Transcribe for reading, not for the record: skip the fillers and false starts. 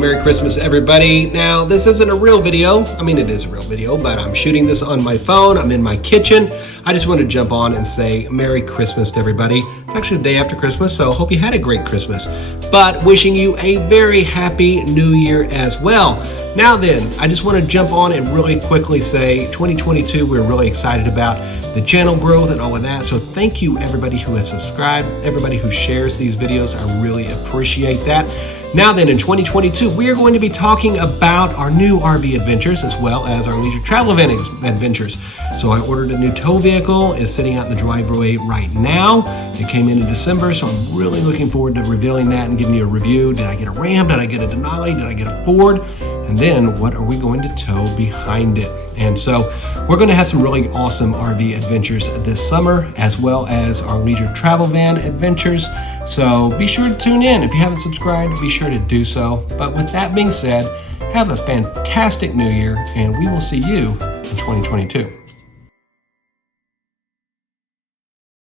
Merry Christmas, everybody. Now, this isn't a real video. I mean, it is a real video, but I'm shooting this on my phone. I'm in my kitchen. I just wanted to jump on and say Merry Christmas to everybody. It's actually the day after Christmas, so I hope you had a great Christmas. But wishing you a very happy New Year as well. Now then, I just want to jump on and really quickly say 2022, we're really excited about the channel growth and all of that. So thank you everybody who has subscribed, everybody who shares these videos. I really appreciate that. Now then, in 2022, we are going to be talking about our new RV adventures as well as our leisure travel van adventures. So I ordered a new tow vehicle. It's sitting out in the driveway right now. It came in December, so I'm really looking forward to revealing that and giving you a review. Did I get a Ram? Did I get a Denali? Did I get a Ford? And then what are we going to tow behind it? And so we're going to have some really awesome RV adventures this summer, as well as our leisure travel van adventures. So be sure to tune in. If you haven't subscribed, be sure to do so. But with that being said, have a fantastic new year, and we will see you in 2022.